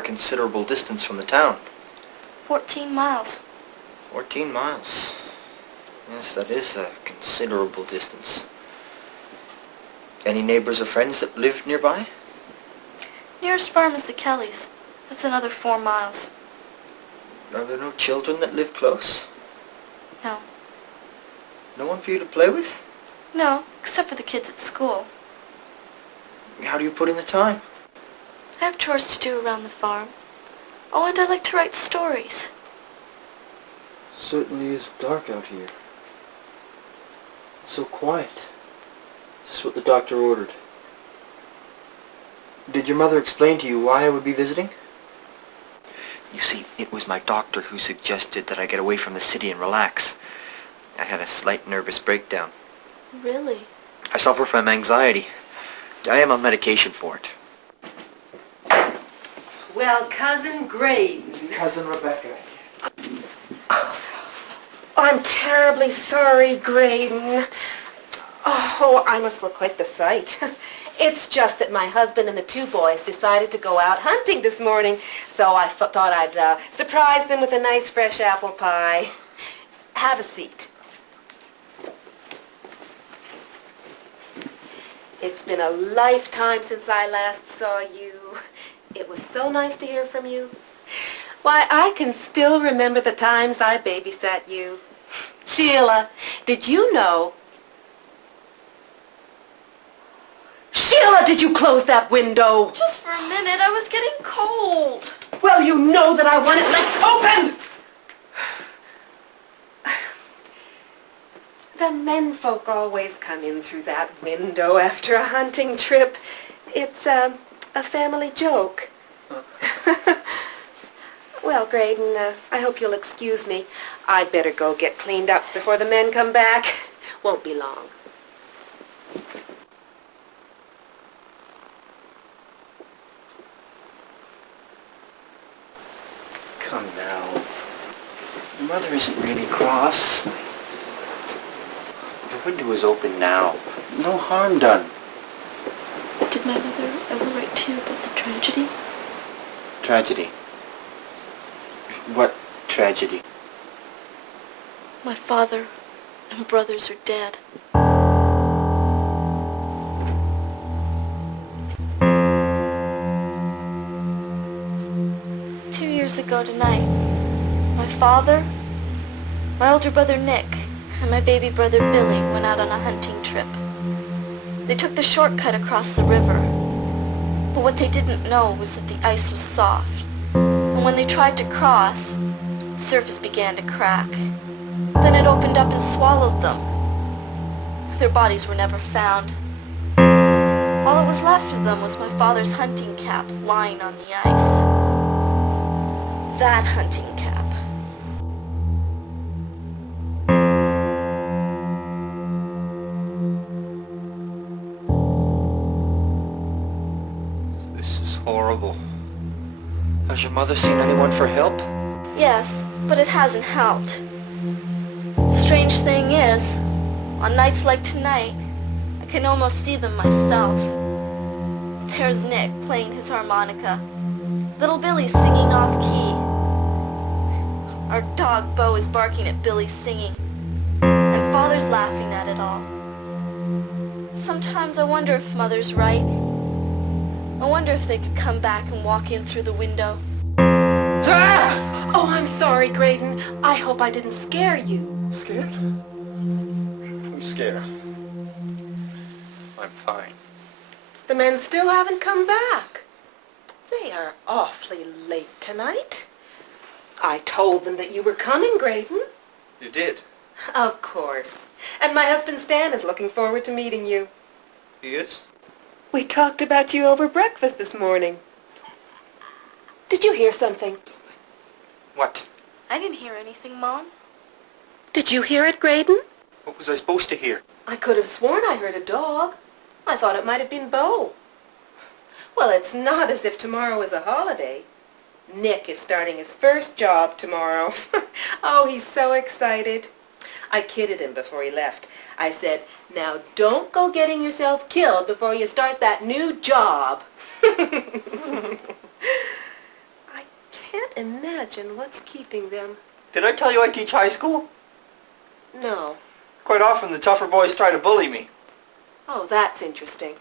a considerable distance from the town. 14 miles. 14 miles. Yes, that is a considerable distance. Any neighbors or friends that live nearby? Nearest farm is the Kellys. That's another 4 miles. Are there no children that live close? No. No one for you to play with? No, except for the kids at school. How do you put in the time? I have chores to do around the farm. Oh, and I like to write stories. Certainly is dark out here. So quiet. Just what the doctor ordered. Did your mother explain to you why I would be visiting? You see, it was my doctor who suggested that I get away from the city and relax. I had a slight nervous breakdown. Really? I suffer from anxiety. I am on medication for it. Well, Cousin Graydon. Cousin Rebecca. I'm terribly sorry, Graydon. Oh, I must look quite the sight. It's just that my husband and the 2 boys decided to go out hunting this morning, so I thought I'd surprise them with a nice fresh apple pie. Have a seat. It's been a lifetime since I last saw you. It was so nice to hear from you. Why, I can still remember the times I babysat you. Sheila, did you know? Sheila, did you close that window? Just for a minute. I was getting cold. Well, you know that I want it left open! The menfolk always come in through that window after a hunting trip. It's a family joke. Well, Graydon, I hope you'll excuse me. I'd better go get cleaned up before the men come back. Won't be long. Come now. Your mother isn't really cross. The window is open now. No harm done. Did my mother ever write to you about the tragedy? Tragedy? What tragedy? My father and brothers are dead. Years ago tonight, my father, my older brother Nick, and my baby brother Billy went out on a hunting trip. They took the shortcut across the river, but what they didn't know was that the ice was soft, and when they tried to cross, the surface began to crack. Then it opened up and swallowed them. Their bodies were never found. All that was left of them was my father's hunting cap lying on the ice. That hunting cap. This is horrible. Has your mother seen anyone for help? Yes, but it hasn't helped. Strange thing is, on nights like tonight, I can almost see them myself. There's Nick playing his harmonica. Little Billy's singing off-key. Our dog, Bo, is barking at Billy's singing, and Father's laughing at it all. Sometimes I wonder if Mother's right. I wonder if they could come back and walk in through the window. Ah! Oh, I'm sorry, Graydon. I hope I didn't scare you. Scared? I'm scared. I'm fine. The men still haven't come back. They are awfully late tonight. I told them that you were coming, Graydon. You did? Of course. And my husband Stan is looking forward to meeting you. He is? We talked about you over breakfast this morning. Did you hear something? What? I didn't hear anything, Mom. Did you hear it, Graydon? What was I supposed to hear? I could have sworn I heard a dog. I thought it might have been Bo. Well, it's not as if tomorrow is a holiday. Nick is starting his first job tomorrow. Oh, he's so excited. I kidded him before he left. I said, now don't go getting yourself killed before you start that new job. imagine what's keeping them. Did I tell you I teach high school? No. Quite often the tougher boys try to bully me. Oh, that's interesting.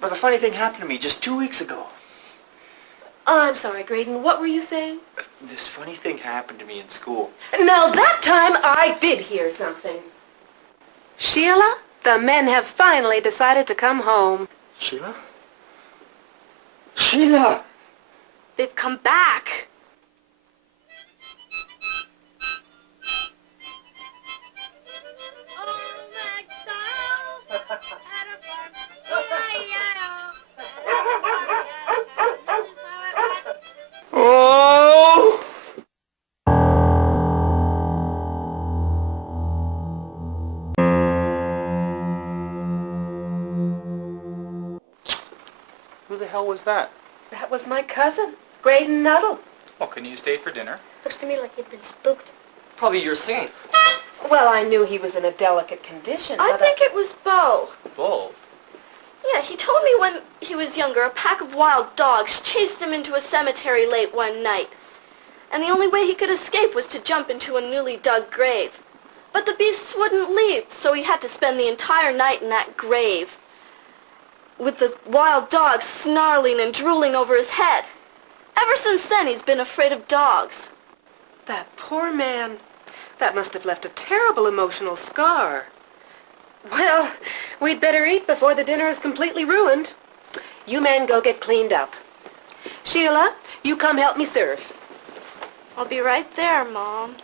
But the funny thing happened to me just 2 weeks ago. Oh, I'm sorry, Graydon. What were you saying? This funny thing happened to me in school. Now, that time I did hear something. Sheila, the men have finally decided to come home. Sheila? Sheila! They've come back. Oh! Who the hell was that? That was my cousin, Graydon Nuttall. Well, couldn't you stay for dinner? Looks to me like he'd been spooked. Probably your singing. Well, I knew he was in a delicate condition, I but think it was Bo. Bull. Yeah, he told me when he was younger, a pack of wild dogs chased him into a cemetery late one night. And the only way he could escape was to jump into a newly dug grave. But the beasts wouldn't leave, so he had to spend the entire night in that grave, with the wild dogs snarling and drooling over his head. Ever since then, he's been afraid of dogs. that poor man. That must have left a terrible emotional scar. Well, we'd better eat before the dinner is completely ruined. You men go get cleaned up. Sheila, you come help me serve. I'll be right there, Mom.